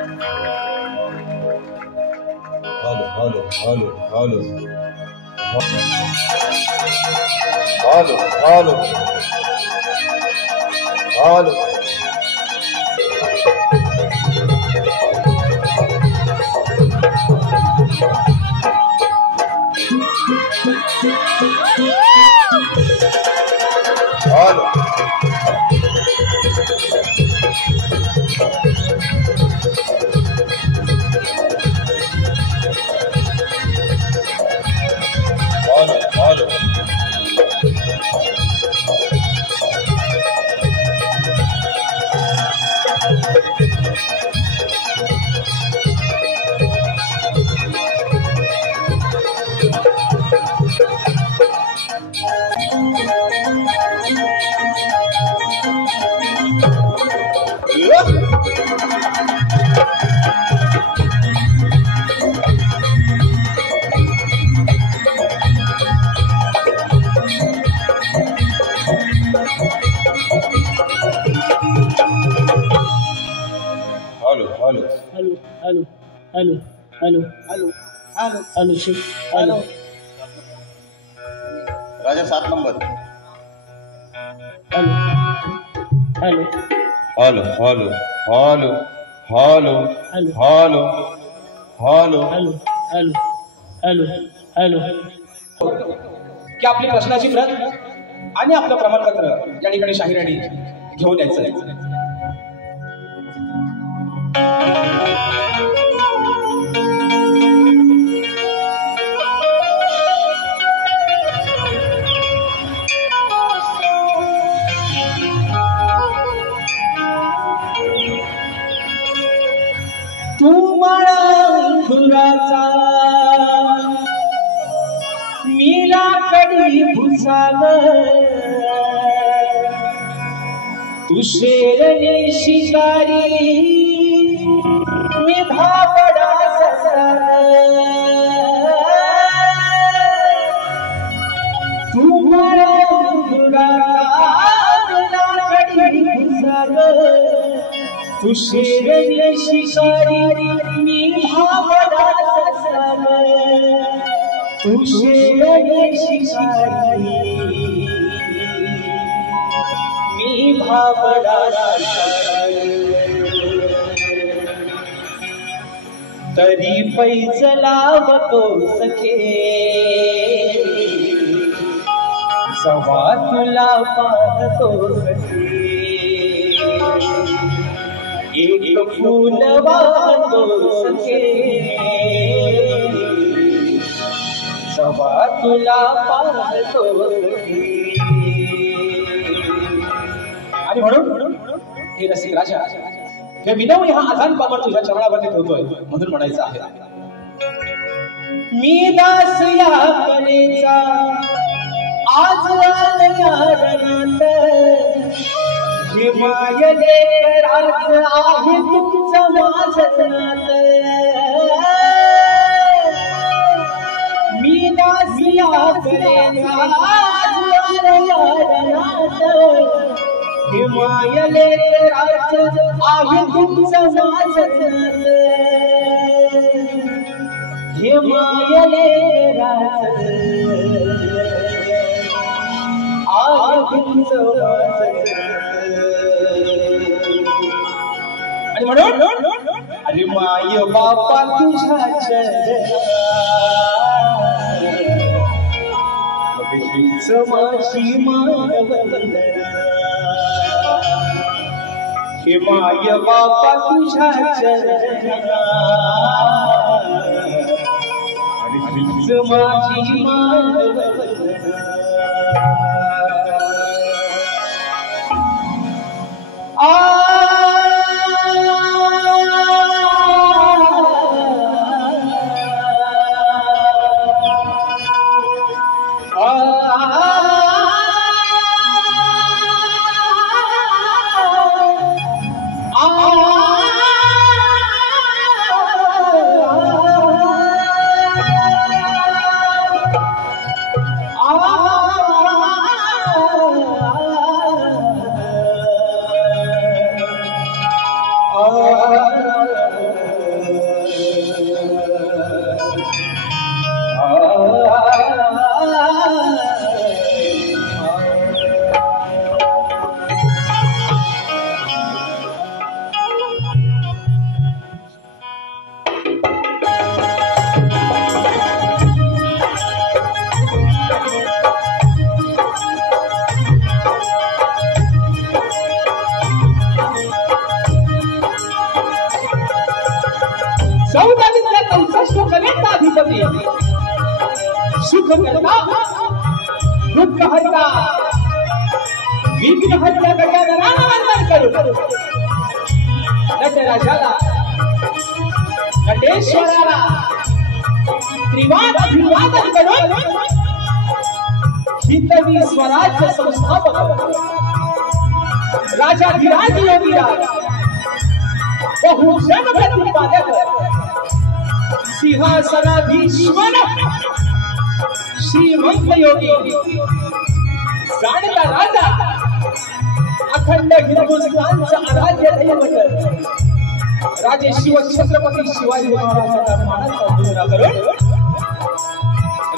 Halo, halo, halo, halo. Halo, halo. Halo. Halo. Halo. Hello hello Raja 7 number hello hello hello hello hello hello hello hello hello hello hello hello की आपली प्रश्नाची प्रत आणि आपलं प्रमाणपत्र या ठिकाणी शाहिराणी घेऊन यायचं. तू मला घुराचा मीला कडी भुसाग तू शेरने शिकारी मी धापडा तू मला घुराचा कडी भुसाग तू शेरने शिकारी मी भावडा ससाग तू शेरने शिकारी मी भावडा ससाग तरी पैज लावतो सखे सवा तुला पाहतो सखे एक फूल वाहतो सखे सवा तुला पाहतो सखे. आणि म्हणून हे रसिक राजा हे विनवणी हा आधान पामर तुझ्या चरणावरती ठेवतोय म्हणून म्हणायचं आहे. मी दास या कलेचा आज आलया रणात हिमायले रात आहे तुमचं वासनात मी दास या कलेचा आज आलया रणात हिमायले रात आहे तुमचं वासनात हिमायले रात आहे तुमचं वासनात. आणि म्हणून अरे माय बापा तुझ्या चरणात माझी मानवंदना हे माय बापा तुझ्या चरणात माझी मानवंदना. 14 विद्या 64 कलेचा अधिपती सुख करता दुःख हरता विघ्न हरता गजाननाला वंदन करू नटराजाला नटेश्वराला त्रिवाद अभिवादन करून हितवी स्वराज्य संस्थापक राजाधिराज योगीराज बहुजन प्रतिपादक सिंहासनाधीश्वर श्रीमंत योगी जाणता राजा अखंड हिंदुस्थानचा आराध्य दैवत राजे शिवछत्रपती शिवाजी महाराजांचा मानाचा मुजरा करून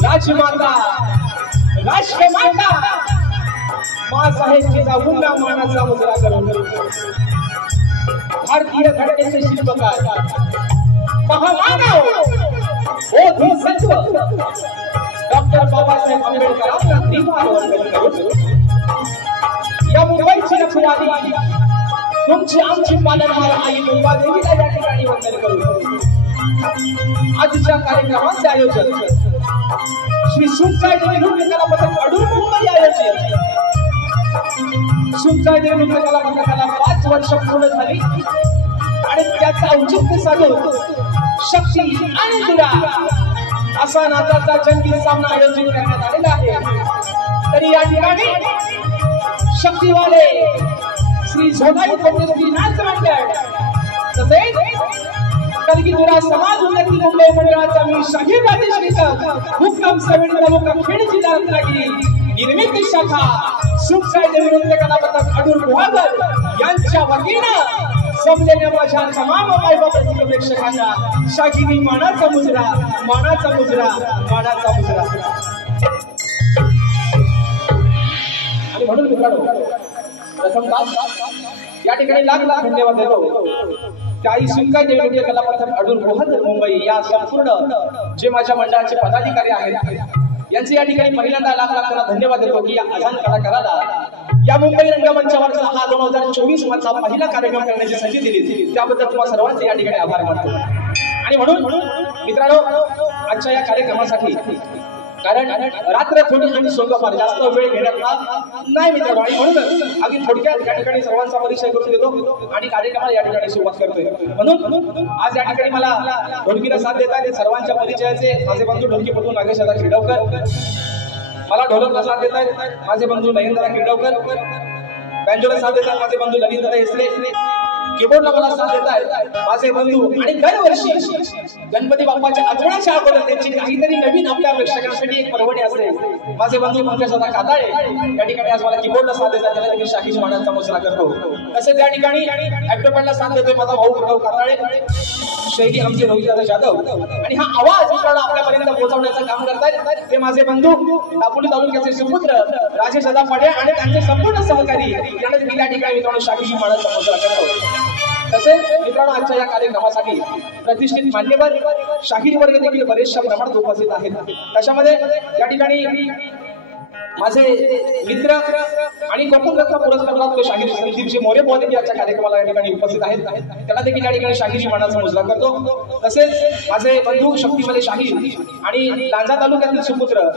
राजमाता राष्ट्रमाता माँसाहेब जिजाऊंना मानाचा मुजरा करून भारतीय घटनेचे शिल्पकार महामानव बोधिसत्व डॉक्टर बाबासाहेब आंबेडकरांना त्रिवार वंदन करून या मुंबईची रखवाली तुमची आमची पालनहार आई मुंबादेवीला या ठिकाणी वंदन करू आजच्या कार्यक्रमाचे आयोजन श्री सुखसाई देवी नृत्य कला पथक अडूर मुंबई आयोजित सुखसाई देवी नृत्य कला पथकाला 5 वर्ष पूर्ण झाली आणि त्याचा औचित्य साधून शक्ती आणि दुरा असा नात्याचा जंगी सामना आयोजित करण्यात आलेला आहे तरी या ठिकाणी शक्तीवाले श्री झोगाई पद्धती नाच मंडळ तसेच कलगीधरा समाज उन्नती मुंबई मंडळाचा मी शाहीर राजेश निकम मुक्काम सवणी तालुका खेड जिल्हा रत्नागिरी निर्मिती शाखा सुखसाई देवी नृत्य कला पथक अडूर गुहागर यांच्या वतीनं जमलेल्या माझ्या तमाम मायबाप प्रेक्षकांना शागिनी मानाचा मुजरा मानाचा मुजरा मानाचा मुजरा आणि म्हणून मित्रांनो प्रथमतः या ठिकाणी लाख लाख धन्यवाद देतो त्याही सुखसाई देवी नृत्य कला पथक अडूर गुहागर मुंबई या संपूर्ण जे माझ्या मंडळाचे पदाधिकारी आहेत यांचे या ठिकाणी पहिल्यांदा लाख लाख त्यांना धन्यवाद देतो की या अजान कलाकाराला या मुंबई रंगमंचावरचा हा 2024 मधला पहिला कार्यक्रम करण्याची संधी दिली त्याबद्दल तुम्हा सर्वांचे या ठिकाणी आभार मानतो आणि म्हणून मित्रांनो आजच्या या कार्यक्रमासाठी कारण रात्र थोडी आणि सोंग फार जास्त वेळ घेण्याचा नाही मित्रांनो आणि म्हणून अगदी थोडक्यात या ठिकाणी सर्वांचा परिचय करून देतो आणि कार्यक्रमाला या ठिकाणी सुरुवात करतोय म्हणून आज या ठिकाणी मला ढोलकीला साथ देत आहेत सर्वांच्या परिचयाचे माझे बंधू ढोलकीपटू नागेश दादा खिडवकर मला ढोलकला साथ देत आहेत माझे बंधू नयनदादा खिडवकर बँजोला साथ देत आहेत माझे बंधू ललितदादा हेसले कीबोर्डला मला साथ देत आहेत माझे बंधू आणि दरवर्षी गणपती बाप्पाच्या आगमनाच्या अगोदर त्यांची काहीतरी नवीन आपल्या प्रेक्षकांसाठी एक पर्वणी असते माझे बंधू पंकजदादा काताळे या ठिकाणी आज मला कीबोर्डला साथ देतात त्याला देखील शाखीची मानाचा मुजरा करतो तसेच या ठिकाणी ऍक्टरपॅडला साथ देतोय माझा भाऊ प्रणव काताळे शैली आमचे रोहितदादा जाधव आणि हा आवाज मित्रांनो आपल्यापर्यंत पोहोचवण्याचं काम करतायत ते माझे बंधू दापोली तालुक्याचे सुपुत्र राजेश दादा फडे आणि त्यांचे संपूर्ण सहकारी यांना देखील या ठिकाणी मित्रांनो शाखीची मानाचा मुजरा करतो तसेच मित्रांनो आजच्या या कार्यक्रमासाठी प्रतिष्ठित मान्यवर शाहीर वर्ग देखील बरेचशा प्रमाणात उपस्थित आहेत त्याच्यामध्ये या ठिकाणी माझे मित्र आणि गौतम रत्न पुरस्कार प्राप्त शाहीर संदीपजी मोरे बुवा देखील आजच्या कार्यक्रमाला या ठिकाणी उपस्थित आहेत त्याला देखील या ठिकाणी शाहीरी मानाचा मुजरा करतो तसेच माझे बंधू शक्तीमध्ये शाहीर आणि लांजा तालुक्यातील सुपुत्र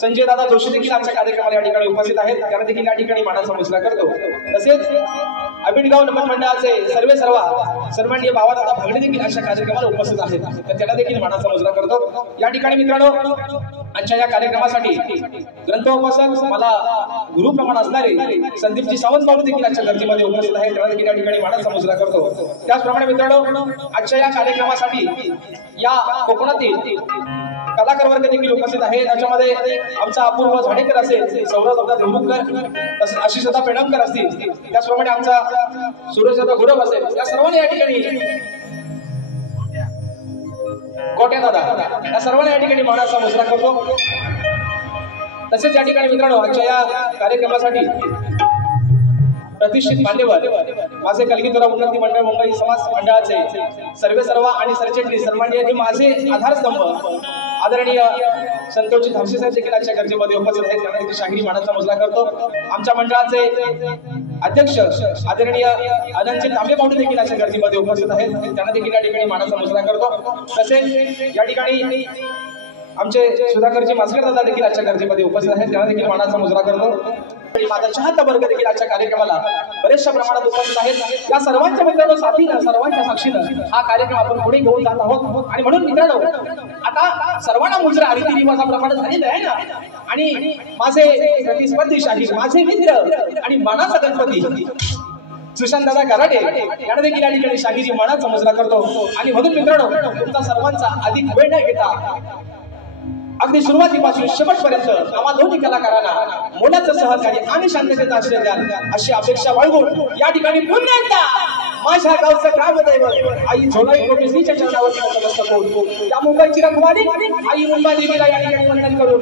संजय दादा जोशी देखील आजच्या कार्यक्रमाला या ठिकाणी उपस्थित आहेत त्याला देखील या ठिकाणी मानाचा मुजरा करतो तसेच अबिडगाव नमन मंडळाचे सर्वांनी बाबादादा भागडे देखील अशा कार्यक्रमाला उपस्थित आहेत तर त्याला देखील मानाचा मुजरा करतो या ठिकाणी मित्रांनो आजच्या या कार्यक्रमासाठी ग्रंथोपासक मला गुरुप्रमाण असणारे संदीपजी सावंत बाबू देखील आजच्या गर्दीमध्ये उपस्थित आहेत त्याला देखील या ठिकाणी मानाचा मुजरा करतो त्याचप्रमाणे मित्रांनो आजच्या या कार्यक्रमासाठी या कोकणातील कलाकार वर्ग देखील उपस्थित आहे त्याच्यामध्ये आमचा अपूर्व झाडेकर असेल सौरभ देवरुखकर आशिष दादा पेडमकर असतील त्याचप्रमाणे आमचा सुरेश दादा गुरव असेल या सर्वांनी या ठिकाणी कोट्या दादा या सर्वांनी या ठिकाणी मानाचा मुजरा करतो तसेच या ठिकाणी मित्रांनो आजच्या या कार्यक्रमासाठी प्रतिष्ठित मान्यवर माझे कलगीधरा उन्नती मंडळ मुंबई समाज मंडळाचे सर्वेसर्वा आणि सरचिटणीस सन्माननीय हे माझे आधारस्तंभ आदरणीय संतोषजी धावसे साहेब देखील आजच्या गर्दीमध्ये उपस्थित आहेत. त्यांना देखील शाहिरी मानाचा मुजरा करतो. आमच्या मंडळाचे अध्यक्ष आदरणीय अनंतजी तांबे पाहुणे देखील आजच्या गर्दीमध्ये उपस्थित आहेत. त्यांना देखील या ठिकाणी मानाचा मुजरा करतो. तसेच या ठिकाणी आमचे सुधाकरजी मास्कर दादा देखील आजच्या गर्दीमध्ये उपस्थित आहेत. त्यांना देखील मानाचा मुजरा करतो. माझा चाहता वर्ग देखील आजच्या कार्यक्रमाला बरेचशा प्रमाणात उपस्थित आहेत. या सर्वांच्या मित्रांनो साथीनं सर्वांच्या साक्षीनं हा कार्यक्रम आपण पुढे घेऊन जात आहोत. आणि म्हणून मित्रांनो आता सर्वांना मुजरा रीतिरिवाजाप्रमाणे झालेलं आहे ना. आणि माझे प्रतिस्पर्धी शाहीर माझे मित्र आणि मानाचा गणपती सुशांत दादा कराटे यांना देखील या ठिकाणी शाहिरी मानाचा मुजरा करतो. आणि म्हणून मित्रांनो तुमचा सर्वांचा अधिक वेळ न घेता अगदी सुरुवातीपासून शेवटपर्यंत आम्हा दोन्ही कलाकारांना मोलाचं सहकार्य आणि शांततेचा आश्रय द्याल अशी अपेक्षा बाळगून या ठिकाणी पुन्हा एकदा माझ्या गावचं ग्रामदैवत आई झोलाई कोटेश्वरीच्या चरणावरती नतमस्तक होतो. त्या मुंबईची रखवाली आई मुंबई देवीला या ठिकाणी वंदन करून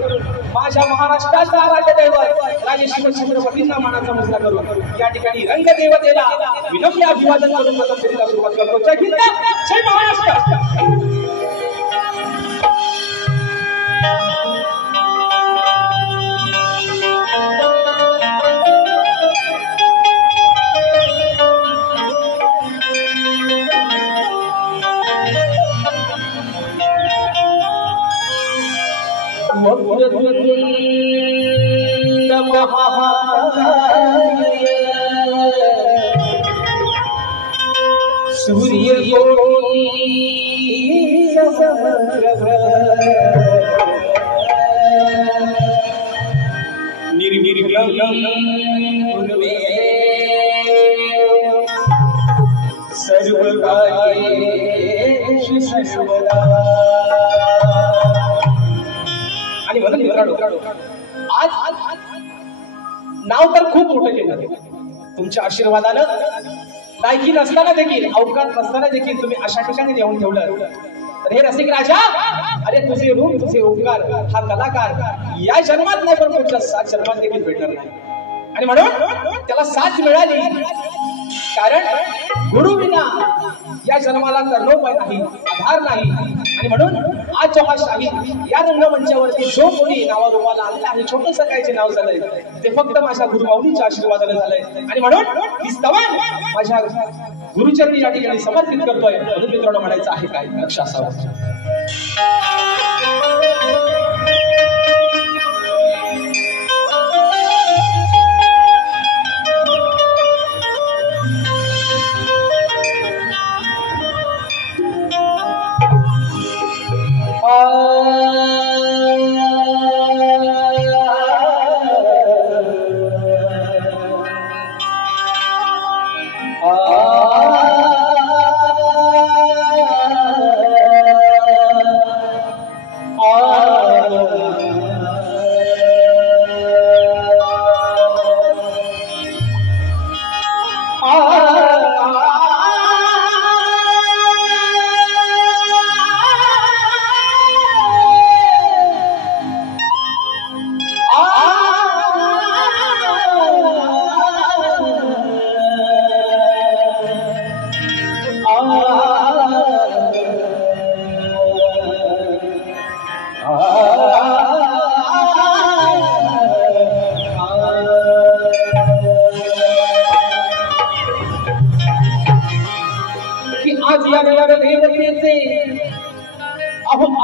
माझ्या महाराष्ट्राचा राज्यदैवत राजे शिवछत्रपतींना मानाचा मुजरा करून या ठिकाणी रंगदेवतेला विनम्र अभिवादन करून फेरीला सुरुवात करतो. जय हिंद, जय महाराष्ट्र. सूर्य आणि म्हणून मित्रांनो आज नाव तर खूप मोठं केलं तुमच्या आशीर्वादानं. लायकी नसताना देखील अवकाश नसताना देखील तुम्ही अशा ठिकाणी नेऊन ठेवलं. तर हे रसिक राजा अरे तुझे रूप तुझे उपकार हा कलाकार या जन्मात नाही पण पुढच्या 7 जन्मात देखील भेटणार नाही. आणि म्हणून त्याला साथ मिळाली कारण गुरु विना या जन्माला तरणोपाय नाही, आधार नाही. आणि म्हणून आज जो हा शाहीर या रंगमंचावरती जो कोणी नावारूपाला आलेलं आहे छोटंसं कायचे नाव झालंय ते फक्त माझ्या गुरुमाऊलीच्या आशीर्वादाने झालंय. आणि म्हणून ही स्तवन माझ्या गुरुचरणी या ठिकाणी समर्पित करतोय. म्हणून मित्रांनो म्हणायचं आहे काय लक्ष असावं.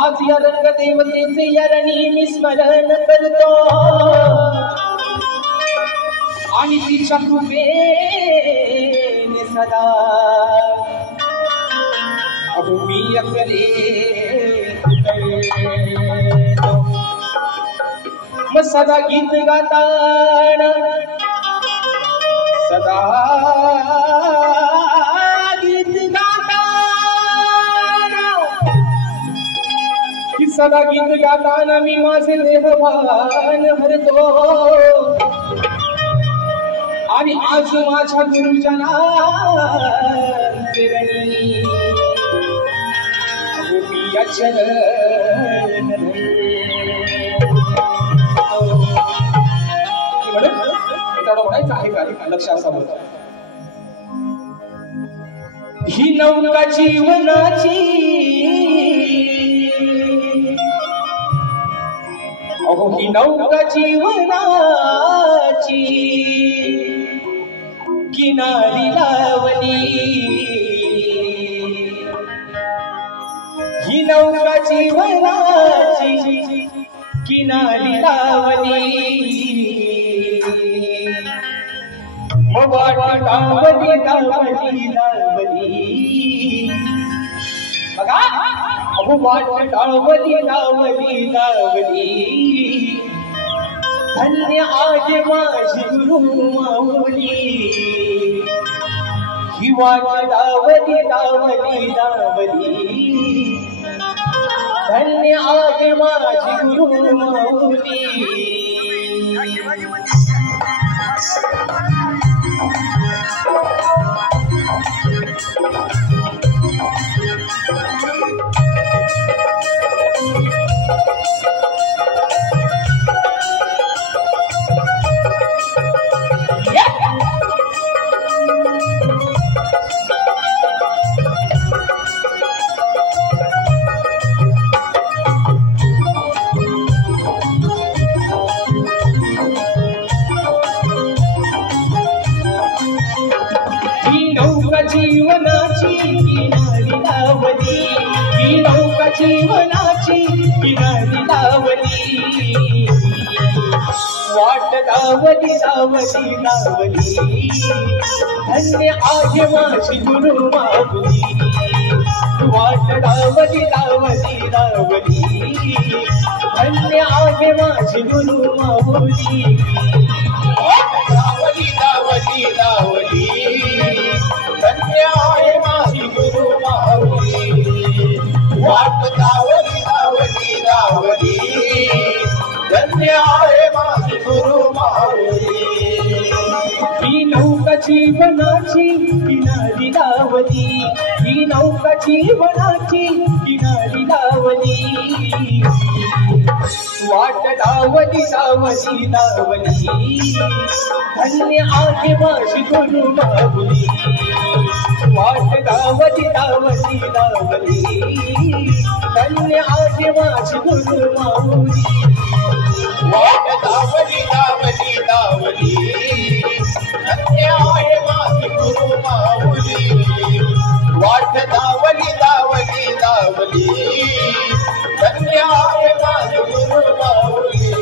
आज या रंग देवतेचे या रणी मी स्मरण करतो आणि तिच्या कृपेने सदा अहो मी अकले मग सदा गीत गाताना सदा सदा गीत गाताना मी माझे देहभान भरतो आणि आज माझ्या गुरुजनांचे रणी अहो मी अचल म्हणायचं आहे का लक्ष असावं. ही नौका जीवनाची ही नौका जीवनाची किनारी लावली, ही नौका जीवनाची किनारी लावली, वाट लावली लावली लावली बघा, वाट लावली लावली लावली, धन्य आहे माझी गुरुमाऊली, ही वाट लावली लावली लावली, धन्य आहे माझी गुरुमाऊली. जीवनाची किनारी लावली, ही नौका जीवनाची किनारी लावली, वाट लावली लावली लावली, धन्य आहे माझी गुरुमाऊली, वाट लावली लावली लावली, धन्य आहे माझी गुरुमाऊली, लावली लावली लावली, धन्य आहे माझी गुरुमाऊली, वाट लावली लावली लावली, धन्य आहे माझी गुरुमाऊली. ही नौका जीवनाची किनारी लावली, ही नौका जीवनाची किनारी लावली, वाट लावली लावली लावली, धन्य आहे माझी गुरुमाऊली, वाट लावली लावली लावली, धन्य आहे माझी गुरुमाऊली, वाट लावली लावली लावली, धन्य आहे माझी गुरुमाऊली, वाट लावली लावली लावली, धन्य आहे माझी गुरुमाऊली.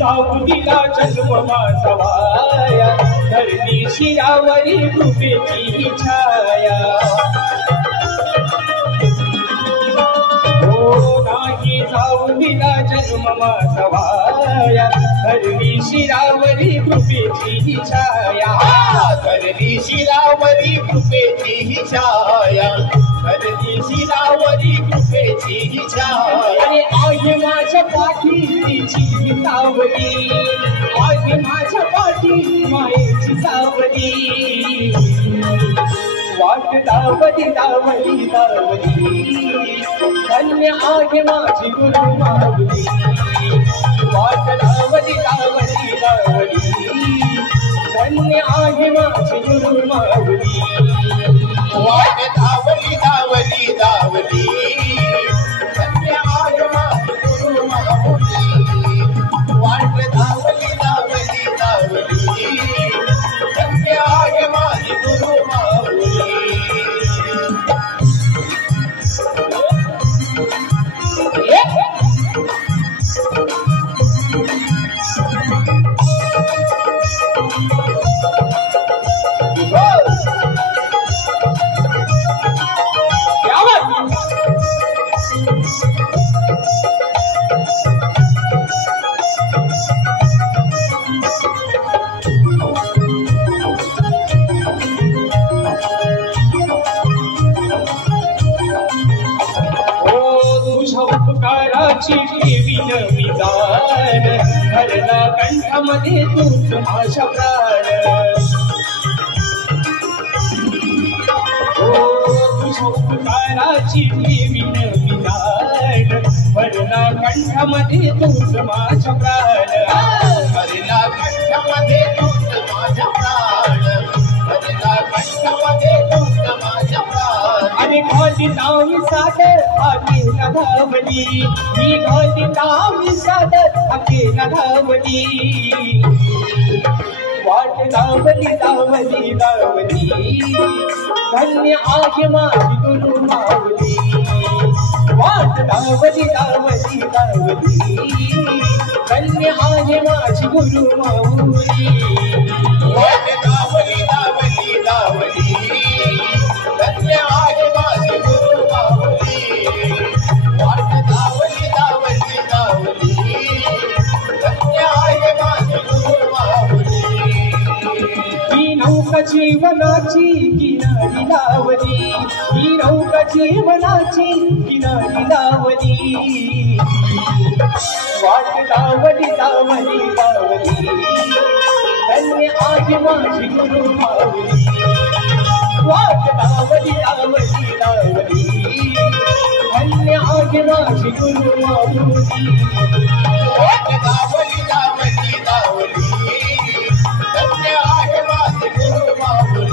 चाहुलीला जन्म माझा वाया, धरणी शिरावरी कृपेची छाया, हो नाही चाहुलीला जन्म माझा वाया, धरणी शिरावरी कृपेची छाया, धरणी शिरावरी कृपेची छाया, धरणी शिरावरी कृपेची छाया, अरे आहे माझ्या पाठी तिची सावली, आहे माझ्या पाठी मायेची सावली, वाट लावली लावली लावली, धन्य आहे माझी गुरुमाऊली, वाट लावली लावली लावली, धन्य आहे माझी गुरुमाऊली, वाट लावली लावली लावली, धन्य आहे माझी गुरुमाऊली, वाट लावली लावली लावली, धन्य आहे माझी गुरुमाऊली. कंठामध्ये तूच माझा प्राण ओ तुझ्या उपकाराची ठेवीन विधान भरला कंठामध्ये तूच माझा प्राण भरला कंठामध्ये तूच माझा प्राण भरला कंठामध्ये तूच माझा प्राण आणि घाली नावी सादर आके धावली मी घाली नावी सादर आके धावली वाट धावली धावली धावली धन्य आहे माझी गुरु माऊली वाट धावली धावली धावली धन्य आहे माझी गुरु माऊली वाट धावली धावली धावली धन्य आहे माझी गुरु माऊली वाट धावली धावली धावली धन्य आहे माझी गुरु माऊली ही नौका जीवनाची किनारी लावली ही नौका जीवनाची किनारी लावली वाट धावली धावली धावली धन्य आहे माझी गुरु माऊली वाट धावली धावली धावली धन्य आहे माझी गुरु माऊली वाट धावली धावली धावली धन्य आहे माझी गुरु माऊली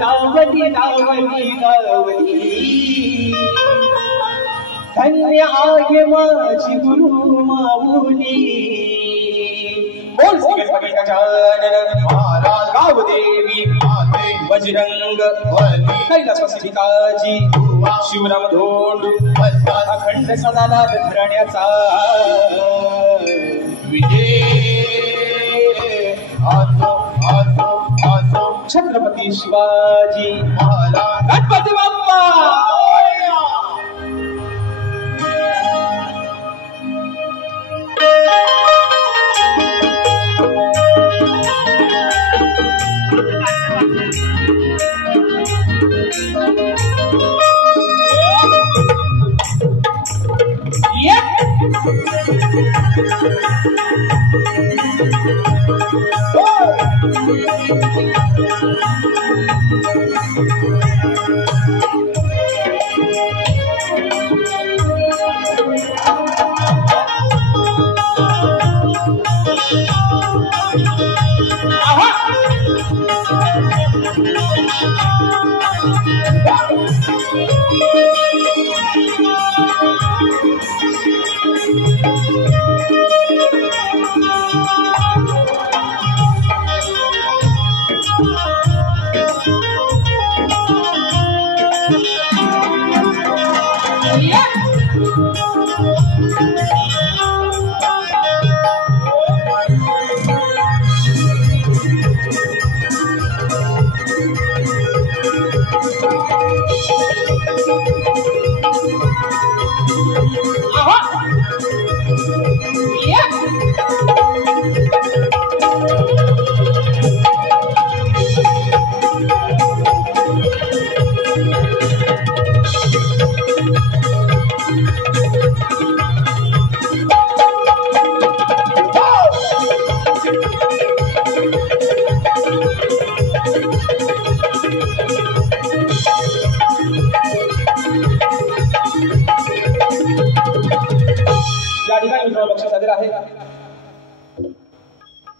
धावली धावली धावली धन्य आहे माझी गुरु माऊली बोल श्री गणपती गजानन महाराज गावदेवी माते बजरंग बली कैलासवासी भिकाजी शिवराम धोंड बसतात अखंड सदाला घराण्याचा विजय आसो आसो आसो छत्रपती शिवाजी महाराज गणपती बाप्पा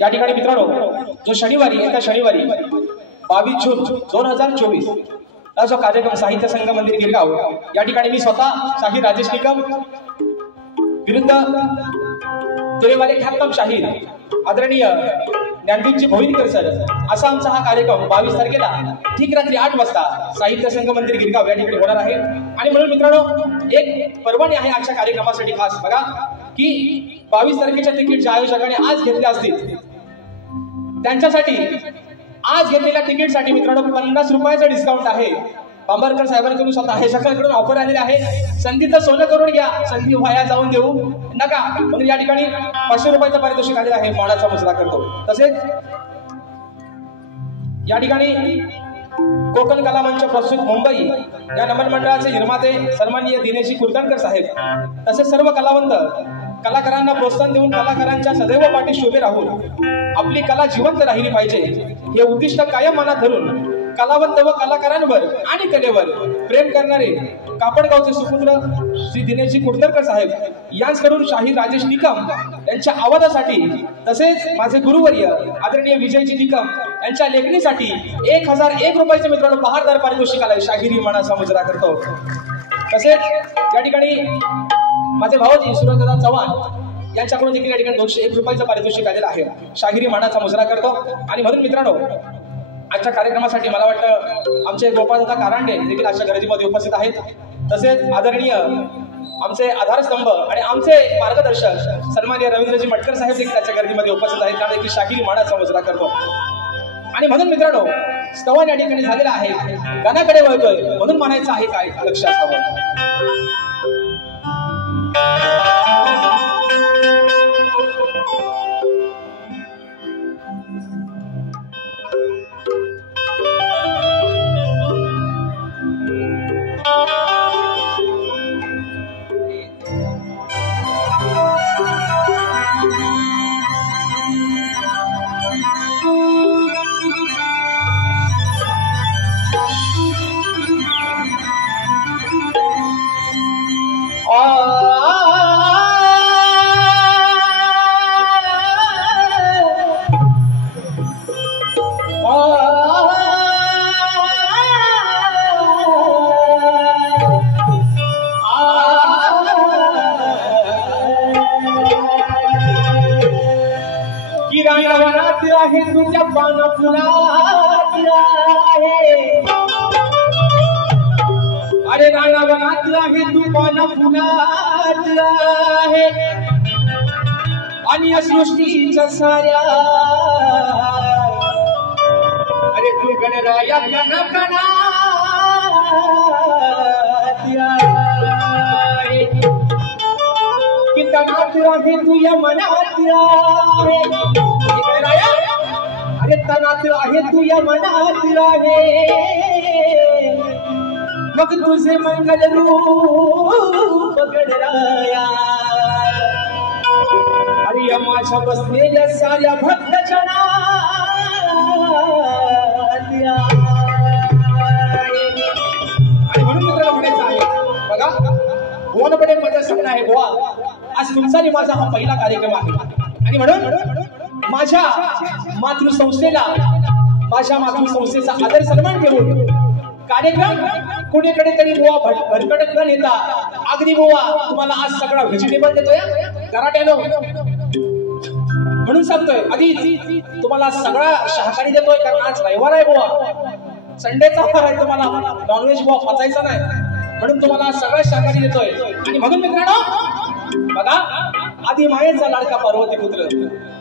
या ठिकाणी मित्रांनो जो शनिवारी येत्या शनिवारी 22 जून 2024 हा जो कार्यक्रम साहित्य संघ मंदिर गिरगाव या ठिकाणी मी स्वतः शाहीर राजेश निकम विरुद्ध तेरेवाले ख्यातनाम शाहीर आदरणीय ज्ञानदीपजी भोईरकर सर असा आमचा हा कार्यक्रम 22 तारखेला ठीक रात्री 8 वाजता साहित्य संघ मंदिर गिरगाव या ठिकाणी होणार आहे। आणि म्हणून मित्रांनो एक पर्वणी आहे आजच्या कार्यक्रमासाठी खास बघा की 22 तारखेच्या तिकीटच्या आयोजकाने आज घेतले असतील त्यांच्यासाठी आज घेतलेल्या तिकीटसाठी मित्रांनो 50 रुपयाचं डिस्काउंट आहे. बांबरकर साहेबांकडून स्वतः हे सगळ्यांकडून ऑफर आलेले आहे. संधीचं सोनं करून घ्या, संधी वाया जाऊन देऊ नका. म्हणून या ठिकाणी 500 रुपयाचं पारितोषिक आलेलं आहे. मानाचा मुजरा करतो. तसेच या ठिकाणी कोकण कला मंच प्रस्तुत मुंबई या नमन मंडळाचे निर्माते सन्माननीय दिनेशजी कुलकर्णीकर साहेब तसेच सर्व कलावंत कलाकारांना प्रोत्साहन देऊन कलाकारांच्या सदैव पाठीशी उभे राहून आपली कला जिवंत राहिली पाहिजे हे उद्दिष्ट कायम मनात धरून कलावंत व कलाकारांवर आणि कलेवर प्रेम करणारे कापडगावचे सुपुत्र श्री दिनेशजी कुलकर्णीकर साहेब यांच्याकडून शाहीर राजेश निकम यांच्या आवाजासाठी तसेच माझे गुरुवर्य आदरणीय विजयजी निकम यांच्या लेखणीसाठी 1001 रुपयाचे मित्रांनो बहारदार पारितोषिक आलंय. शाहिरी मानाचा मुजरा करतो. तसेच या ठिकाणी माझे भावजी सुरजदादा चव्हाण यांच्याकडून देखील या ठिकाणी 201 रुपयाचं पारितोषिक आलेलं आहे. शाहिरी मानाचा मुजरा करतो. आणि म्हणून मित्रांनो आजच्या कार्यक्रमासाठी मला वाटतं आमचे गोपाळदादा कारांडे देखील अशा गर्दीमध्ये उपस्थित आहेत. तसेच आदरणीय आमचे आधारस्तंभ आणि आमचे मार्गदर्शक सन्माननीय रवींद्रजी मटकर साहेब देखील त्याच्या गर्दीमध्ये उपस्थित आहेत. कारण की शाहिरी मानाचा मुजरा करतो. आणि म्हणून मित्रांनो स्तवन या ठिकाणी झालेला आहे. गाण्याकडे वळतोय म्हणून म्हणायचं आहे काय लक्ष असावं. आहे तुझ्या पाना फुलात आहे अरे रानावनात आहे तू पाना फुलात आहे आणि या सृष्टीच्या साऱ्या अरे तू गणराया गणकणात आहे की तनात आहे तुझ्या मनात आहे अरे तनात आहे तुझ्या मनात आहे मग तुझे मंगल रूप गणराया अरे माझ्या बसलेल्या साऱ्या भक्त आणि म्हणून मित्रांनो म्हणायचं आहे बघा गोवाकडे माझं सगळं आहे गोवा आज तुमचा आणि माझा हा पहिला कार्यक्रम आहे आणि म्हणून माझ्या मातृसंस्थेला माझ्या मातृसंस्थेचा आदर सन्मान ठेवून कार्यक्रम कुणीकडे तरी बुवा भरकटत न नेता अगदी बुवा तुम्हाला आज सगळा व्हेजिटेबल देतोय कराट्यानो म्हणून सांगतोय आधी तुम्हाला सगळा शाकाहारी देतोय कारण आज रविवार आहे बुवा संडेचा वार आहे तुम्हाला नॉनव्हेज बुवा पचायचा नाही म्हणून तुम्हाला सगळा शाकाहारी देतोय आणि म्हणून मित्रांनो बघा आधी मायेचा लाडका पार्वती पुत्र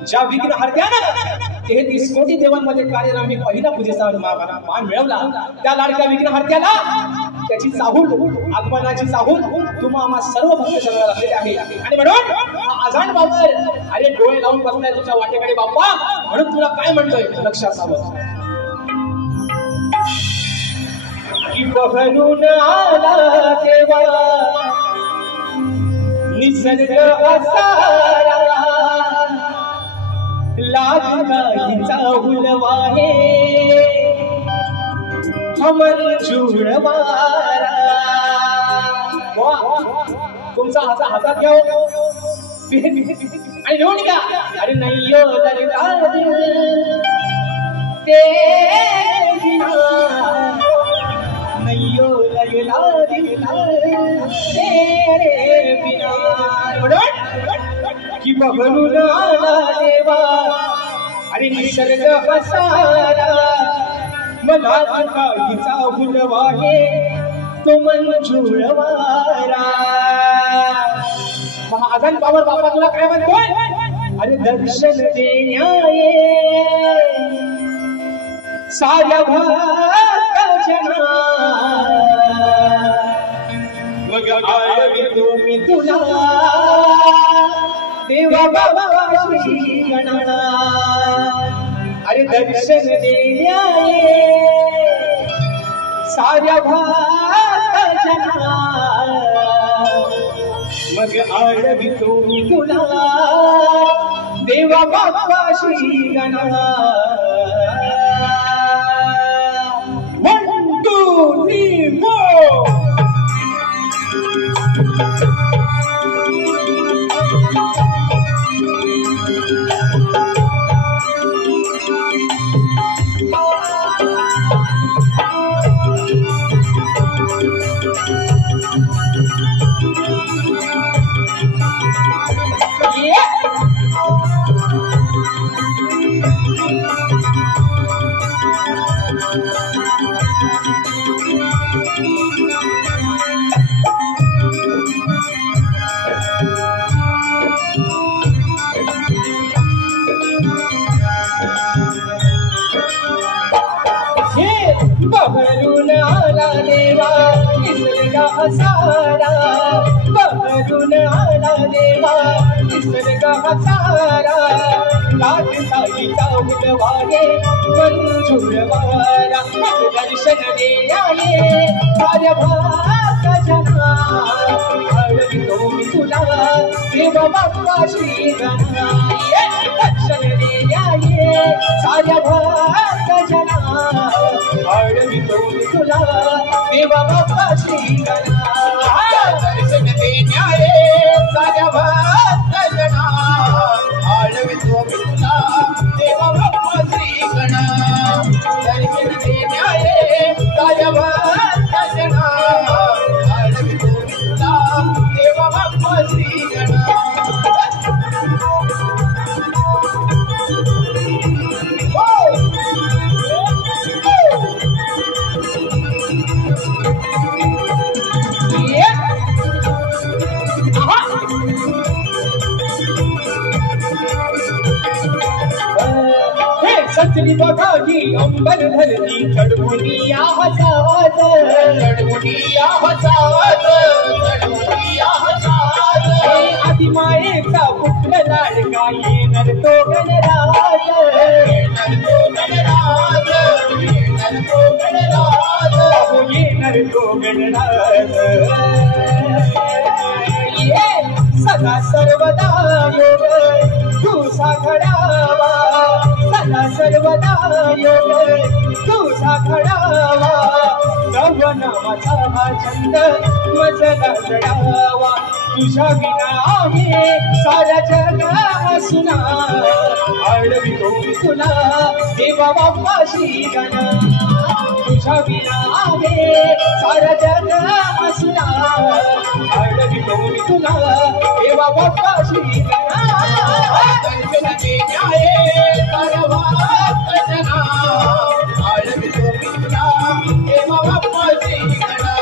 ज्या विघ्न हरत्यानं 33 कोटी देवांमध्ये कार्यरत मी पहिला पूजेचा मान मिळवला त्या लाडक्या विघ्न हरत्याला त्याची चाहूल आगमनाची चाहूल तुम्हा आम्हा सर्व भक्त सगळ्या लागलेले आहे आणि म्हणून आजान बाबर अरे डोळे लावून बसलाय तुझ्या वाटेकडे बाप्पा म्हणून तुला काय म्हणतोय लक्ष असावं की बहरून आला तेव्हा निसर्ग असारा लागला उलवाहे अमर जुळवारा तुमचा हातात घ्या आणि लिहून घ्या अरे नैयो ललिता ते नैयो ललिता तेरे बिना की बहरून आला देवा आणि निसर्ग बसारा मला काहीचा हुलवाहे तो मंजुळवारा महाजन पावर बाबा तुला काय म्हणतोय अरे दर्शन देण्याये साऱ्या भक्तांना मग आळवितो मी तुला देवा बाबा श्री गणा अरे दर्शन देण्याये साऱ्या भक्तांना मग आळवितो मी तुला देवा बाबा श्री गणा 1 2 3 4 बहरून आला देवा निसर्गा हसारा बहरून आला देवा निसर्गा हसारा लाट साईचा उडवारे मंजूर वारा दर्शन देण्याये साऱ्या भक्तांना आळवितो मी तुला देवा बाबा श्री गणा दर्शन देण्याये साऱ्या भक्तांना आळवितो मी तुला देवा बाबा श्री गणा दर्शन देण्याये साऱ्या भक्तांना आळवितो मी तुला देवा बाबा श्री गणा दर्शन देण्याये साऱ्या भक्तांना आळवितो मी तुला देवा बाबा श्री गणा सचली बघा की अंबर धरती चढवून या हसावत आधी मायेचा पुत्र लाडका येणार तो गणराज येणार तो गणराज सदा सर्वदा योग तुझा घडावा सदा सर्वदा योग तुझा घडावा नवनामाचा हा छंद मजला चढावा तुझ्या विना आहे साऱ्या जगा सुना आळवितो मी तुला देवा बाबा श्री गणा तुझ्या विना आहे साऱ्या जगा सुना आळवितो मी तुला देवा बाबा श्री गणा दर्शन देण्याये साऱ्या भक्तांना आळवितो मी तुला देवा बाबा श्री गणा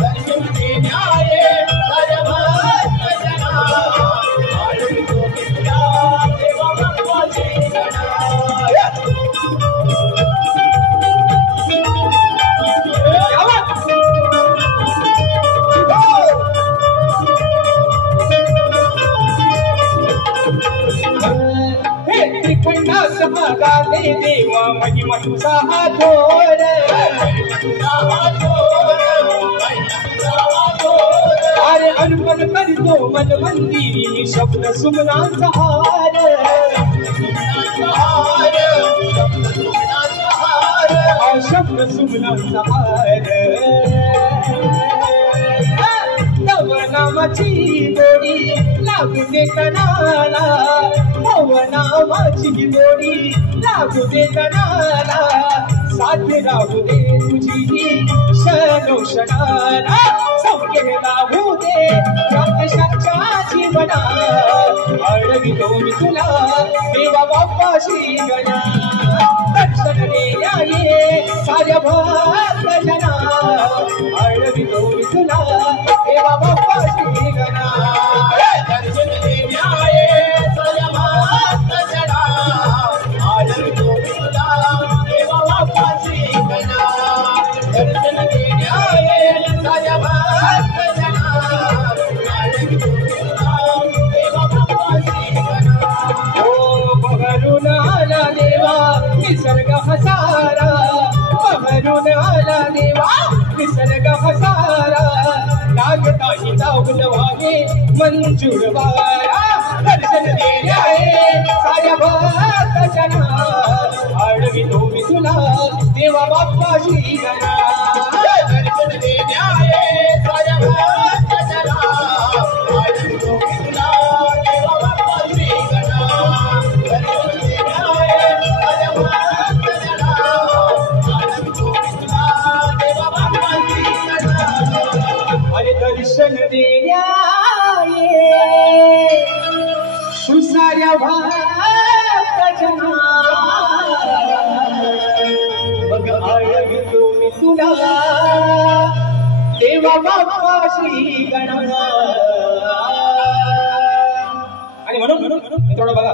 दर्शन देण्याये साऱ्या भक्तांना आळवितो मी तुला देवा बाबा श्री गणा गाते देवा महिमा तुझा हा थोर अरे अनुमन करतो मन मंदिरी शब्द सुमनांचा हार शब्द सुमनांचा हार तव नामाची गोडी लागू दे कणाला तव नामाची गोडी लागू दे कणाला साथ राहू दे तुझी क्षणो क्षणाला सौख्य राहू दे राक्षसाच्या जीवना आळवितो मी तुला देवा बाबा श्री गणा दर्शन देण्याये साऱ्या भक्तांना आळवितो मी तुला देवा बाबा श्री गणा दर्शन देण्याये साऱ्या भक्तांना आळवितो मी तुला देवा फिरून आला देवा निसर्ग हसारा लागता हिचा उलवागे मंजूर वारा दर्शन देण्याये साऱ्या भक्तांना आडवी मी तुला देवा बाप्पा श्री गणा दर्शन देण्याये साऱ्या भक्तांना आडवी मी तुला देवा बाप्पा श्री गणा दर्शन देण्याये साऱ्या भक्तांना आडवी मी तुला देवा बाप्पा श्री गणा अरे दर्शन देण्याये तू साऱ्या भक्तांना मग आळवितो मी तुला देवा बाप्पा श्री गणा आणि म्हणून मित्रांनो बघा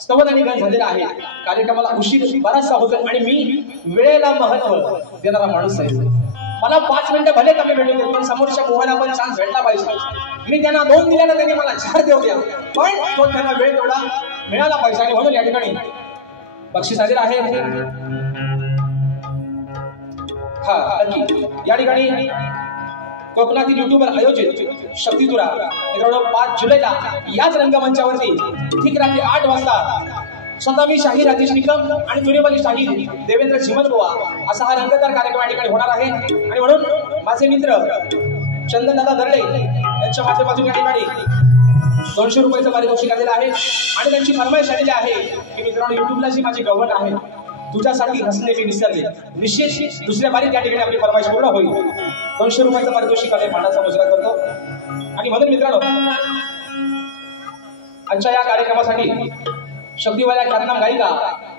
स्तवन आणि गान झालेला आहे कार्यक्रमाला उशीर बराचसा होतो आणि मी वेळेला महत्व देणारा माणूस आहे मला 5 मिनिटं भले कमी भेटले पण समोरच्या मोहायला पण चान्स भेटला पाहिजे मी त्यांना 2 दिल्यानं त्यांनी मला 4 देऊ द्या पण तो त्यांना वेळ तेवढा मिळाला पाहिजे आणि म्हणून या ठिकाणी बक्षीस आलेलं आहे हा नक्की या ठिकाणी कोकणातील युट्यूबर आयोजित शक्तितुरा मित्रांनो 5 जुलैला याच रंगमंचावरती ठीक रात्री 8 वाजता स्वतः मी शाहीर राजेश निकम आणि दुरेवाली शाहीर देवेंद्र चिमनगोवा असा हा रंगतदार कार्यक्रम या ठिकाणी होणार आहे आणि म्हणून माझे मित्र चंदनदादा दर्डे यांच्या माध्यमातून या ठिकाणी 200 रुपयाचं पारितोषिक आलेलं आहे आणि त्यांची फरमाईश आलेली आहे की मित्रांनो युट्यूबला जी माझी गवत आहे तुझ्यासाठी हसणे मी विसरले विशेष दुसऱ्या बारीत या ठिकाणी आपली फरमाईश पूर्ण होईल 200 रुपयाचं पारितोषिक आले मानाचा मुजरा करतो आणि म्हणून मित्रांनो आजच्या या कार्यक्रमासाठी शक्तिवाल्या ख्यातनाम गायिका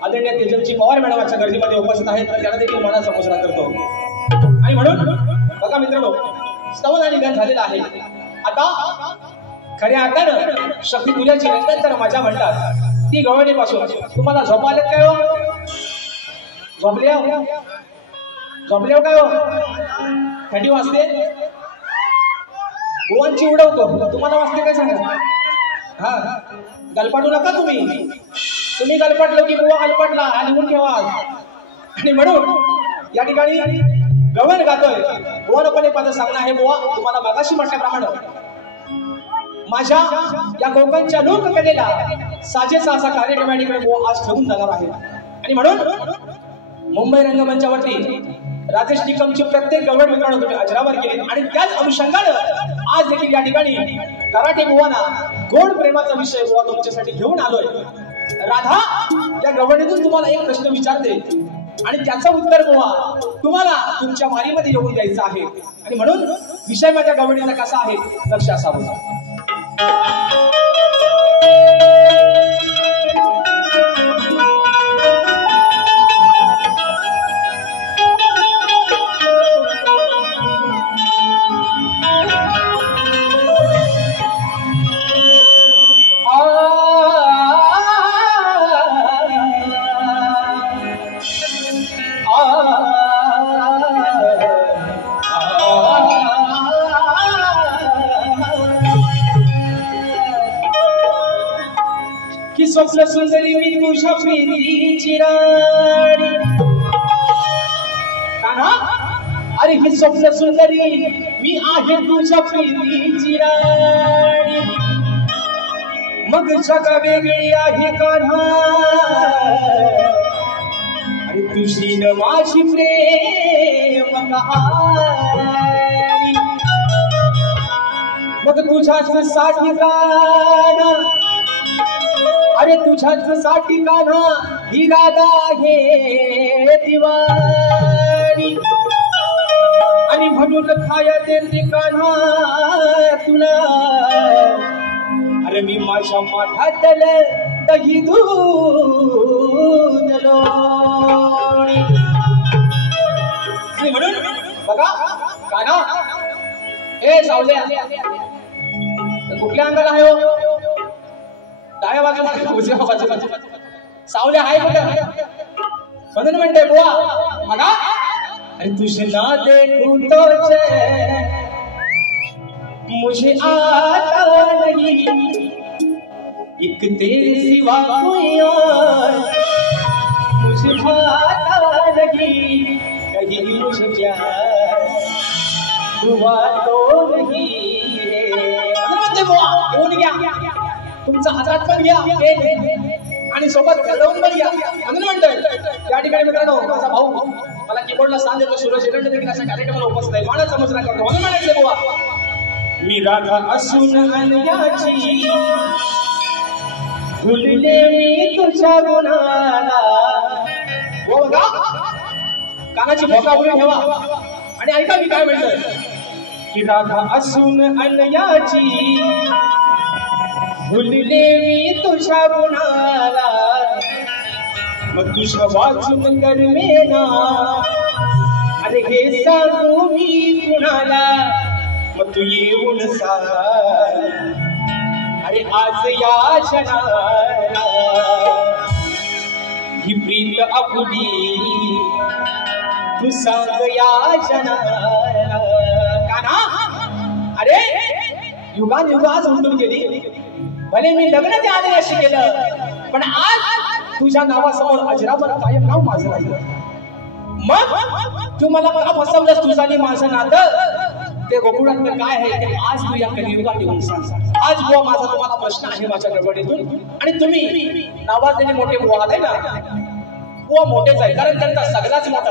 आदरणीय तेजलजी पवार मॅडमच्या गर्दीमध्ये उपस्थित आहेत तर त्यांना देखील मानाचा मुजरा करतो आणि म्हणून बघा मित्रांनो स्तवन आणि गान झालेला आहे आता खऱ्या अर्थानं शक्तितुल्याची रंगतदार मजा म्हणतात ती गवळणीपासून तुम्हाला झोप आलेत काय हो झोपले काय हो थंडी वाजते गोवांची उडवतो तुम्हाला वाजते काय सांगा हा गलपाटू नका तुम्ही गलपाटलो की बुवा गलपाटला लिहून ठेवा आणि म्हणून या ठिकाणी गवळ गातोय बुवानपणे पद सांगणं आहे बुवा तुम्हाला मागाशी म्हटल्याप्रमाणे माझ्या या कोकणच्या लोककलेला साजेसा असा कार्यक्रम या ठिकाणी बुवा आज ठेवून जाणार आहे आणि म्हणून मुंबई रंगमंचावरती राजेश निकमची प्रत्येक गवळ मित्रांनो तुम्ही अजरावर केली आणि त्याच अनुषंगानं आज देखील या ठिकाणी कराटे बुवाना गोड प्रेमाचा विषय बुवा तुमच्यासाठी घेऊन आलोय राधा या गवळीतून तुम्हाला एक प्रश्न विचारते आणि त्याचं उत्तर बुवा तुम्हाला तुमच्या वारीमध्ये येऊन द्यायचं आहे आणि म्हणून विषय माझ्या गवळीचा कसा आहे लक्ष असावं की स्वप्न सुंदरी मी तुझ्या प्रीतीची राणी कान्हा अरे ही स्वप्न सुंदरी मी आहे तुझ्या प्रीतीची राणी मग जग वेगळी आहे कान्हा अरे तुझी न माझी प्रेम कहाणी मग तुझ्याच साठी कान्हा अरे तुझ्याच साठी कान्हा ही राधा आहे दिवाणी आणि म्हणून खाया देते कान्हा तुला अरे मी माझ्या माठातलं दही दूध लोणी म्हणून बघा कान्हा हे सावल्या कुठल्या अंगाला आहे हो डाव्या बाजूला उजव्या बाजूला सावल्या आहे कुठं म्हणून म्हणते बुवा बघा अरे तुझे ना देखूं तो मुझे आता नहीं एक तेरे सिवा कोई और मुझे भाता नहीं हुआ तो नहीं है घेऊन घ्या तुमचा हातात पण घ्या आणि सोबत घालवून पण घ्या म्हणून म्हणतोय या ठिकाणी मित्रांनो माझा भाऊ मला कीबोर्डला साथ देतो सूरज एरंडे देखील अशा कार्यक्रमाला उपस्थित आहे मानच समजला करतो म्हणून म्हणायचे बुवा मी राधा असून अन्याची भुलले मी तुझ्या गुणाला हो बघा कानाची भोका उभी ठेवा आणि ऐका मी काय म्हणतोय की राधा असून अन्याची भुलले मी तुझ्या गुणाला मग तुझ्या वाचून करमेना अरे हे सांगू मी कुणाला मग तू येऊन सांग अरे आज या क्षणाला ही प्रीत आपली तू सांग या क्षणाला काना अरे युगान युग आज उमटून गेली भले मी लग्न त्या आदिवासी केलं पण आज तुझ्या नावासमोर अजरामर कायम नाव माझं राहिलं मग तू मला फसवलंस तुझं आणि माझं नातं ते गोकुळातलं काय आहे ते आज तू या कलियुगात येऊन सांग आज बुवा माझा तुम्हाला प्रश्न आहे माझ्या गडबडीतून आणि तुम्ही नावाजलेले मोठे बुवा आहे ना बुवा मोठेच आहे कारण त्यांचा सगळाच मोठा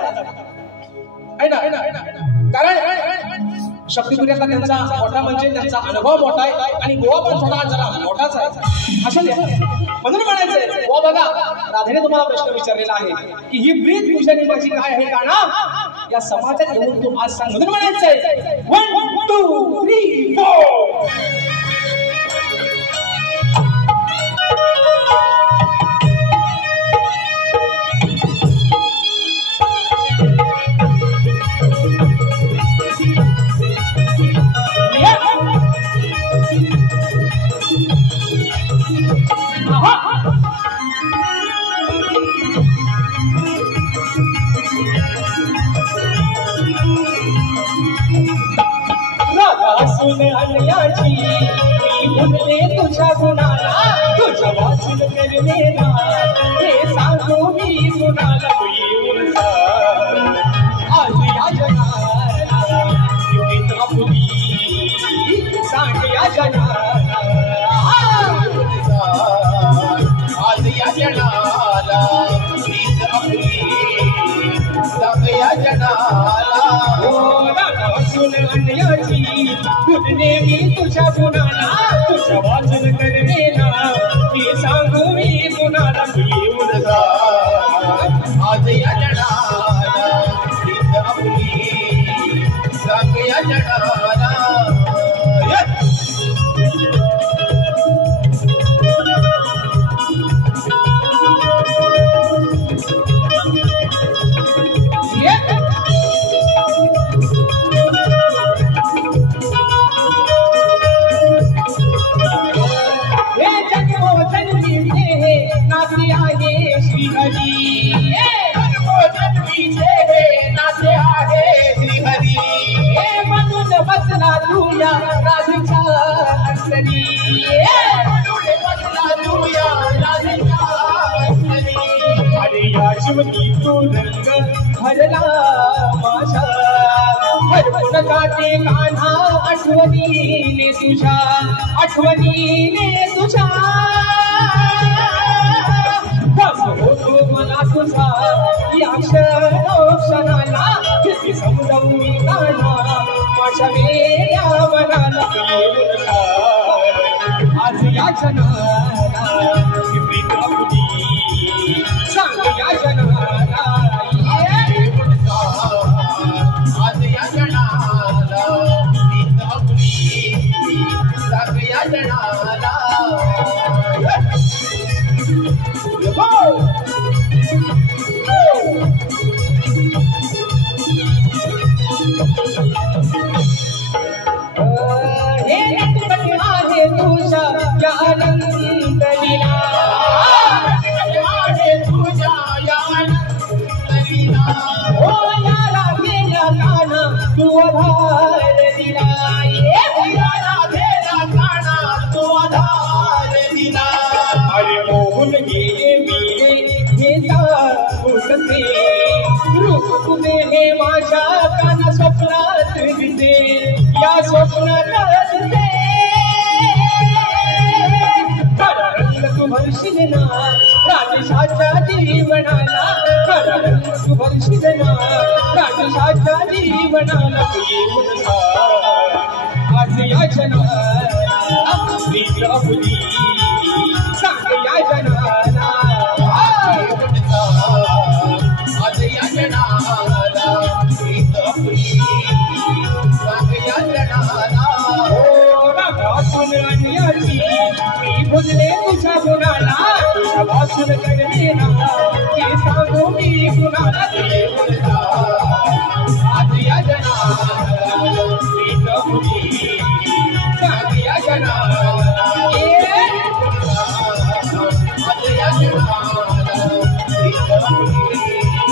आहे ना कारण शक्तिपुऱ्याचा त्यांचा मोठा म्हणजे त्यांचा अनुभव मोठा आहे आणि गोवा पण थोडा जरा मोठाच आहे असं म्हणून म्हणायचंय बुवा बघा राधेने तुम्हाला प्रश्न विचारलेला आहे की ही प्रीत तुझ्या निवाची काय आहे का ना या समाजात येऊन तू आज सांग म्हणून म्हणायचंय 1 2 3 4 तुझ्या गुणाला तुझ्या वाचून करमेना हे सांगू मी कुणाला येऊन आज या जनाला प्रीत आपली सांग या जनाला आज या जनाला प्रीत आपली सांग या जनाला वाचून अन्याची भुलले मी तुझ्या गुणाला तुझ्या वाचून करमेना हे सांगू मी कुणाला येऊन आज या जनाला प्रीत आपली सांग या जनाला शिवती तू रंग भरला माझा हरवून काटे कान्हा आठवणीने तुझ्या बस होतो मला तुझा या क्षणाला किती समजावून मी कान्हा माझ्या वेड्या मनाला येऊन आज या क्षणाला प्रीत आपली सांग या जनाला आज या जनाला प्रीत आपली सांग या जनाला हे तुझा या आनंद लीला तू आधार दिला अरे मोहन गेले मिले रूप तुझे हे माझ्या काना स्वप्नात दिसे स्वप्नात दिसे खरा रंग तू भरशील ना राजशाच्या जीवनाला खरा रंग तू भरशील ना राजशाच्या जीवनाला येऊन आज या जनाला प्रीत अपुरी सांग या जनाला आज या जनाला प्रीत अपुरी सांग या जनाला ओ रागातून आणल्याची मी भुलले तुझ्या गुणाला तुझ्या भासून कडवे ना की सांगू मी गुणाला आज या जनाला प्रीत अपुरी सांग या जनाला आज या जनाला प्रीत अपुरी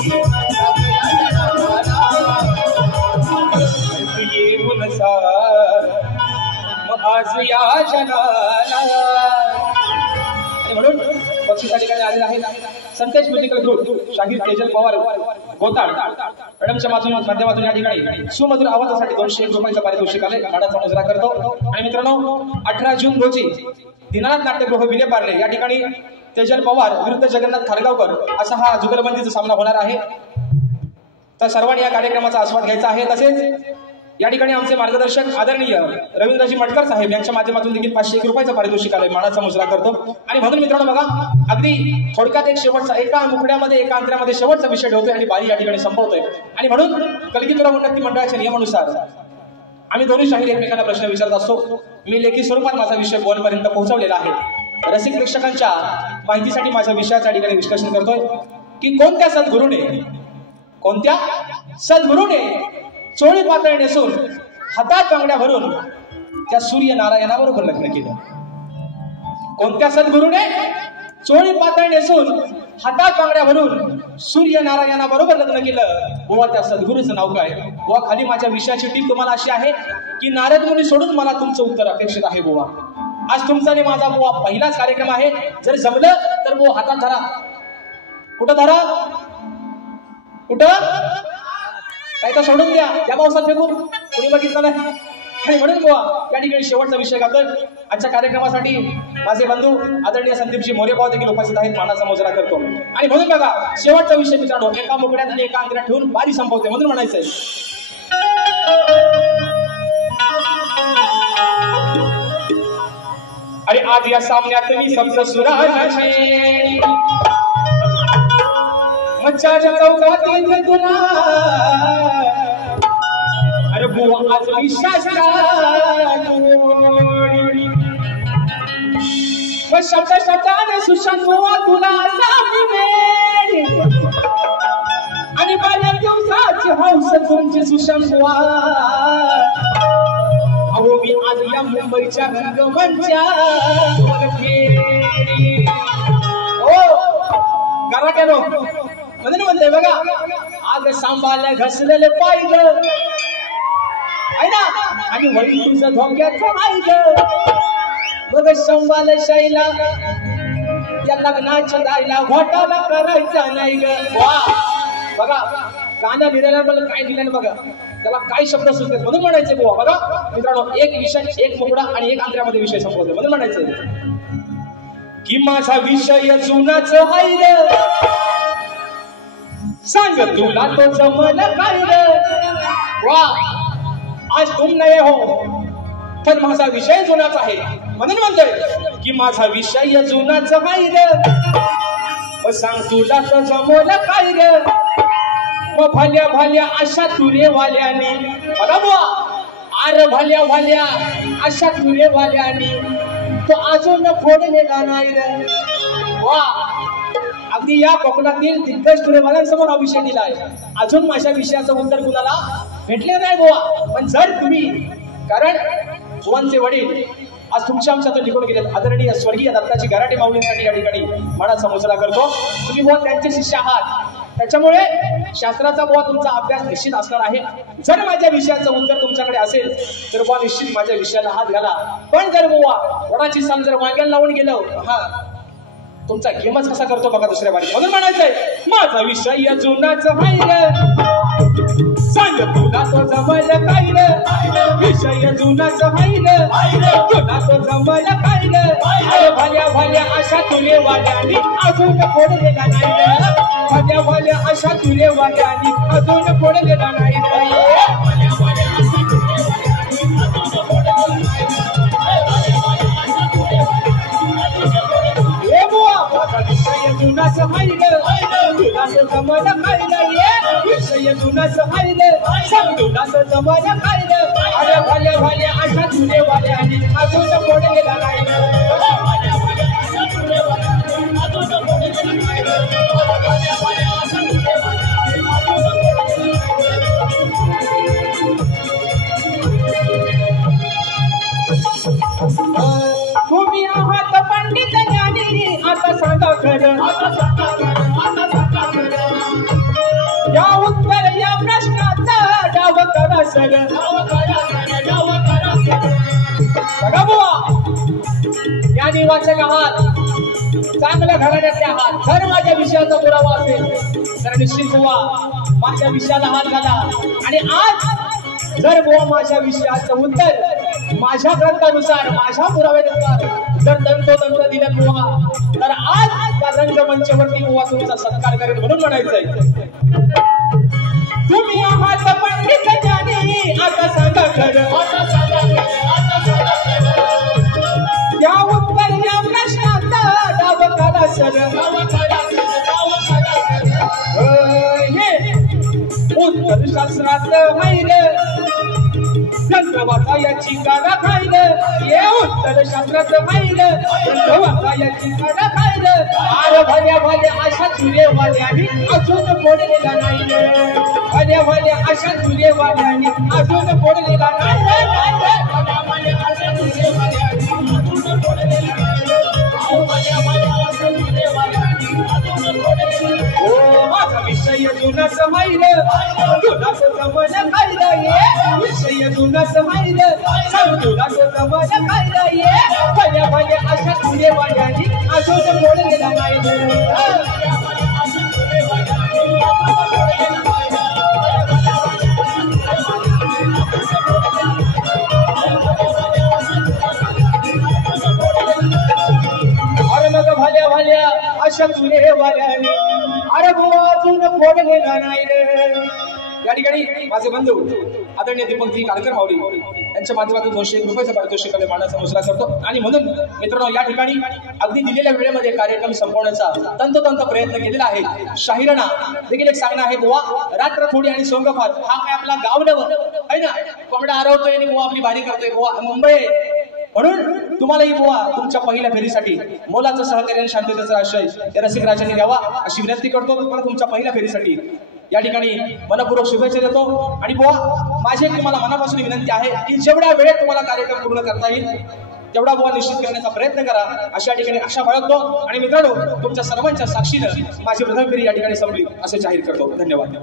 सांग या जनाला येऊन सार मग आज या जनाला आणि म्हणून बक्षिसा ठिकाणी आलेला आहे संतेश म्युझिकल ग्रुप शाहीर तेजल पवार गोताड मॅडमच्या माध्यमातून या ठिकाणी सुमधुर आवाजासाठी 201 रुपयाचं पारितोषिक आले माडाचा मुजरा करतो. आणि मित्रांनो 18 जून रोजी दिनानाथ नाट्यगृह विलेपार्ले या ठिकाणी तेजल पवार विरुद्ध जगन्नाथ खारगावकर असा हा जुगलबंदीचा सामना होणार आहे. तर सर्वांनी या कार्यक्रमाचा आस्वाद घ्यायचा आहे. तसेच या ठिकाणी आमचे मार्गदर्शक आदरणीय रवींद्रजी मटकर साहेब यांच्या माध्यमातून देखील 501 रुपयाचं पारितोषिक आलंय मानाचा मुजरा करतो. आणि म्हणून मित्रांनो बघा अगदी थोडक्यात एक शेवटचा एका मुकड्यामध्ये एका अंतरामध्ये शेवटचा विषय ठेवतोय आणि बारी या ठिकाणी संपवतोय. आणि म्हणून कलगीतुरा उन्नती मंडळाच्या नियमानुसार आम्ही दोन्ही शाहीर एकमेकांना प्रश्न विचारत असतो. मी लेखी स्वरूपात माझा विषय बोलपर्यंत पोहोचवलेला आहे. रसिक प्रेक्षकांच्या माहितीसाठी माझ्या विषयाच्या ठिकाणी विश्लेषण करतोय की कोणत्या सद्गुरूने चोळी पातळ नेसून हातात बांगड्या भरून त्या सूर्यनारायणाबरोबर लग्न केलं. कोणत्या सद्गुरूने चोळी पातळ नेसून हातात बांगड्या भरून सूर्यनारायणाबरोबर लग्न केलं. बुवा त्या सद्गुरूचं नाव काय? बुवा खाली माझ्या विषयाची टीप तुम्हाला अशी आहे की नारद मुनी सोडून मला तुमचं उत्तर अपेक्षित आहे. बुवा आज तुमचा आणि माझा बुवा पहिलाच कार्यक्रम आहे. जर जमलं तर बुवा हातात धरा. कुठं धरा? कुठं? काय तर सोडून द्या. त्या पावसात फेकू कुणी बघितलं नाही. आणि म्हणून बुवा या ठिकाणी शेवटचा विषय घालतोय. आजच्या कार्यक्रमासाठी माझे बंधू आदरणीय संदीपजी मोरेभाऊ देखील उपस्थित आहेत. मानाचा मुजरा करतो. आणि म्हणून बघा शेवटचा विषय मित्रांनो एका मुकड्यात आणि एका अंतरात ठेवून बारी संपवते. म्हणून म्हणायचंय अरे आज या सामन्यात मी सप्त सुराचे मच्छाच्या चौकात तुला अरे बुवा आज विश्वास शब्दाने सुशांत बुवा तुला आणि पहिल्या दिवसाची हौस तुमची सुशांत बुवा. अहो मी आज या मुंबईच्या रंगमंचा गावाट्यानो म्हणून म्हणते बघा आग सांभाळ घसलेले पाहिजे आहे ना आणि वळी तुझं धोक्याचं पाहिजे बघ सांभाळ शैला या लग्नाच्या दायला घोटाला करायचा नाही ग. वा बघा गाणं लिहिलेला मला काय दिलं बघा त्याला काय शब्द सुचले. म्हणून म्हणायचे बुवा बघा मित्रांनो एक विषय एक मुकडा आणि एक आंतऱ्यामध्ये विषय संपवतो. म्हणून म्हणायचं की माझा विषय जुनाच आहे रे सांग तुला तो जमल काय रे. वा आज तुम नाही हो तर माझा विषय जुनाच आहे. म्हणून म्हणतोय की माझा विषय जुनाच आहे रे सांग तुला तो जमल काय रे. मग भल्या भल्या अशा तुरेवाल्याने बघा बुवा आर भल्या भल्या अशा तुरेवाल्याने तो अजून फोडलेला नाही रे. वा अगदी या कोकणातील दिग्गज तुरेवाल्यांसमोर हा विषय दिला आहे. अजून माझ्या विषयाचं उत्तर कुणाला भेटले नाही बुवा. पण जर तुम्ही कारण बुवांचे वडील आज तुमच्या आमच्यातून निघून गेले आदरणीय स्वर्गीय दत्ताजी गराटे माऊलींसाठी या ठिकाणी मानाचा मुजरा करतो. तुम्ही बुवा त्यांचे शिष्य आहात त्याच्यामुळे शास्त्राचा बुवा तुमचा अभ्यास निश्चित असणार आहे. जर माझ्या विषयाचं उत्तर तुमच्याकडे असेल तर बुवा निश्चित माझ्या विषयाला हात घाला. पण जर बुवा वडाची साल जर वांग्याला लावून गेलं हा तुमचा गेमच कसा करतो बघा दुसऱ्या बारी. म्हणून म्हणायचंय माझा विषय जुनाच आहे सांग तुला तो जमल कायद विषय जुनाच हाईल तुला तो जमल कायद अरे भल्या भल्या अशा तुले वाड्यानी अजून फोडलेला नाही भल्या भल्या अशा तुले वाड्यानी अजून फोडलेला नाही जुनाच हाईल तुला तो जमल कायद विषय जुनाच हाईल सांग तुला तो जमल कायद अरे भल्या भल्या अशा तुले वाड्यानी अजून फोडलेला नाही तुम्ही आहात पंडित ज्ञानी आता सांगा खरं या उत्तर या प्रश्नाचा डाव करा सर बघा बुवा ज्ञानी वाचक आहात चांगल्या घराण्यातले आहात जर माझ्या विषयाचा पुरावा असेल तर निश्चित बुवा माझ्या विषयाला हात घाला आणि आज जर बुवा माझ्या विषयाचं उत्तर माझ्या ग्रंथानुसार माझ्या पुराव्यानुसार जर तंतोतंत दिलं बुवा तर आज त्या रंगमंचावरती बुवा तुमचा सत्कार करेल म्हणून म्हणायचंय तुम्ही आहात पंडित ज्ञानी आता सांगा खरं या उत्तर या प्रश्नाचा डाव करा सर उत्तर शास्त्रात माहिल ग्रंथ वाचायची काढा खाईल ये उत्तर शास्त्रात माहिल ग्रंथ वाचायची काढा खाईल आर भल्या भल्या अशा तुलेवाल्यानी अजून फोडलेला नाही भल्या भल्या अशा तुलेवाल्यानी अजून फोडलेला नाही माझा विषय जुनाच माहिल तुलाच जमल कायद विषय जुनाच माहिल सांग तुलाच जमल कायद भल्या भल्या अशा तुलेवाल्यानी अजून फोडलेला नाही अरे मग भल्या भल्या अशा तुलेवाल्यानी अरे बुवा अजून फोडलेला नाही रे या ठिकाणी माझे बंधू आदरणीय दीपकजी काळकर माऊली यांच्या माध्यमातून 201 रुपयाचा पारितोषिक मानाचा मुजरा करतो आणि म्हणून मित्रांनो या ठिकाणी अगदी दिलेल्या वेळेमध्ये कार्यक्रम संपवण्याचा तंतोतंत प्रयत्न केलेला आहे शाहिराणा देखील एक सांगणं आहे बुवा रात्र थोडी आणि सोंग फार हा काय आपला गाव नव आहे ना कोंबडा हरवतोय आणि बुवा आपली बारी करतोय बुवा मुंबई म्हणून तुम्हालाही बुवा तुमच्या पहिल्या फेरीसाठी मोलाचं सहकार्य आणि शांततेचा आश्रय या रसिक राजांनी द्यावा अशी विनंती करतो तुम्हाला तुमच्या पहिल्या फेरीसाठी या ठिकाणी मनपूर्वक शुभेच्छा देतो आणि बुवा माझी एक तुम्हाला मनापासून विनंती आहे की जेवढ्या वेळेत तुम्हाला कार्यक्रम पूर्ण करता येईल तेवढा बुवा निश्चित करण्याचा प्रयत्न करा अशा ठिकाणी आशा बाळगतो आणि मित्रांनो तुमच्या सर्वांच्या साक्षीनं माझी प्रथम फेरी या ठिकाणी संपली असे जाहीर करतो धन्यवाद